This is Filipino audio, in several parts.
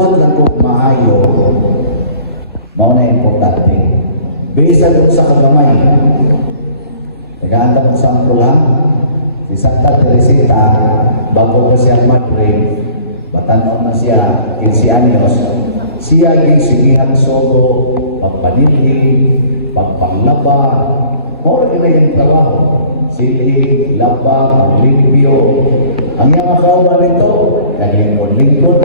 buhat lang kung maayo, mao na importante. Bisa doon sa kagamay. Nag-aanda mo sa lang, si Santa Teresita, bago ko siyang madre, batanon na siya, 15 anyos, siya gisingihang sogo, pagpanilhi, pagpanglaba, mora na yung trabaho. Silhi, laba, paglimpyo. Ang iyang akawan nito, kalingkod-lingkod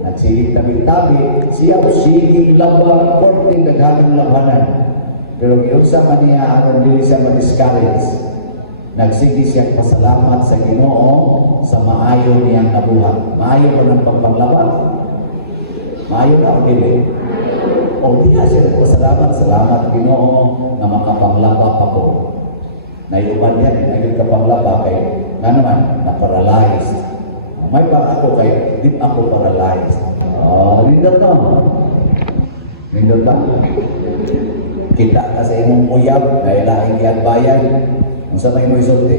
nagsilig tabi-tabi, siya silig, laba, porting naghanang labanan. Pero giunsa man niya aron dili siya ma-discourage. Nagsigi siyang pasalamat sa Ginoo sa maayo niyang nabuhat. Maayo ba ng pagpanglaban? Maayo na o dili? O diya siya nagpasalamat, salamat Ginoo na makapanglaba pa ko. Naiuban yan, naging kapanglaba kay nga naman, na-paralyzed. May pa ako kay, di ako paralyzed. Lindot na. Lindot na. Kita ka sa imong uyab, dahil laing iyang bayan. Kung sa may mo isulti,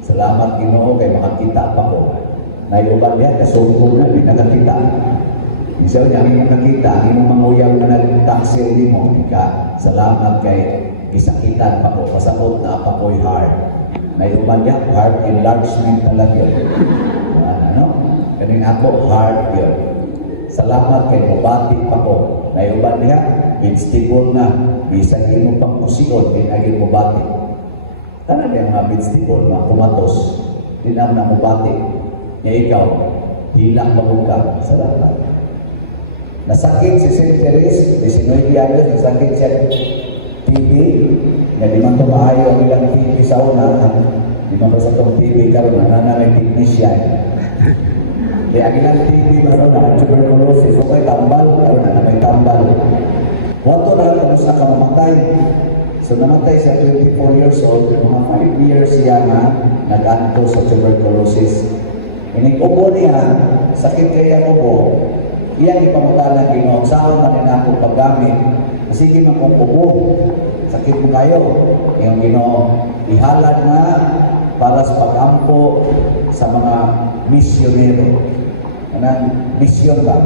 salamat Ginoo kay makakita pa ko. Naiuban yan, nasungkong na, di nakakita. Isa niya, ang imong nakita, ang imong mga uyab na nag-taksil di mo, ika, salamat kay gisakitan pa ko, pasabot na pa ko'y heart. Naiuban yan, heart enlargement talaga yun. Kaning ako, heart yun. Salamat kay mubati pa ko. Naiuban niya, vegetable na, bisag mo pang pusion, dinagin mubati. Tanan yung mga vegetable, mga kumatos, dinam na mubati. Niya ikaw, hilang mabuka. Salamat. Nasakit si St. Teres, 19 anos, nasakit siya TV, nga di man ito maayo ang ilang TV sa una, di man pa sa itong TV karon nananay technician. Di ang ilang TV maroon na tuberculosis, so may tambal, karon na may tambal. Wato na kung sa kamamatay. So namatay siya 24 years old, mga 5 years siya na nag-anto sa tuberculosis. Ining ubo niya, sakit kaya ubo, iyang ipamutalan Ginoo, saan man na ako paggamit, sige man kong ubo, sakit mo kayo, yung Ginoo, ihalad na para sa pag-ampo sa mga misyonero. Anong misyon ba?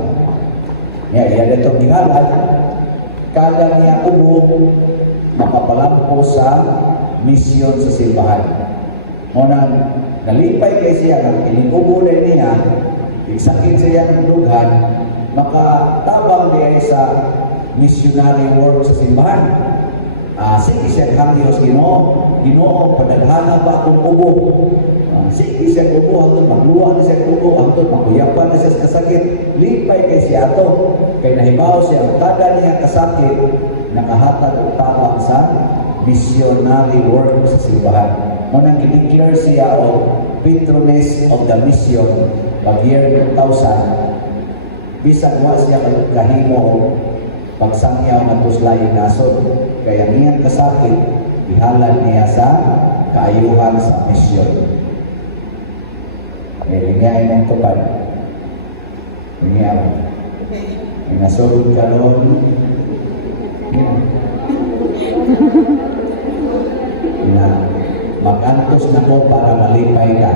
Yan itong ihalad, kada niya ubo, makapalampo sa misyon sa simbahan. Ngunang nalipay kay siya, ng iningubo na niya, sakit siya ng lughan, makatabang niya sa missionary work sa simbahan. Sige siya hangiyos Ginoo, padalhana ba akong ubo? Sige siya ubo, hangtod magluwa na siya ubo, hangtod makuyapan na siya sa kasakit. Lipay kay siya ato, kay nahibaw siya, kada niya kasakit, nakahatag og tabang sa missionary work sa simbahan. Munang i-declare siya o patroness of the mission pag year 2000, bisag wa siya kahimo pagsangyaw ng tuslaing nasod. Kaya niyang kasakit, ihalad niya sa kaayuhan sa misyon. Lingay ng tupad. Lingay. Nasulod ka ron. Na mag-antos na ko para malipay ka.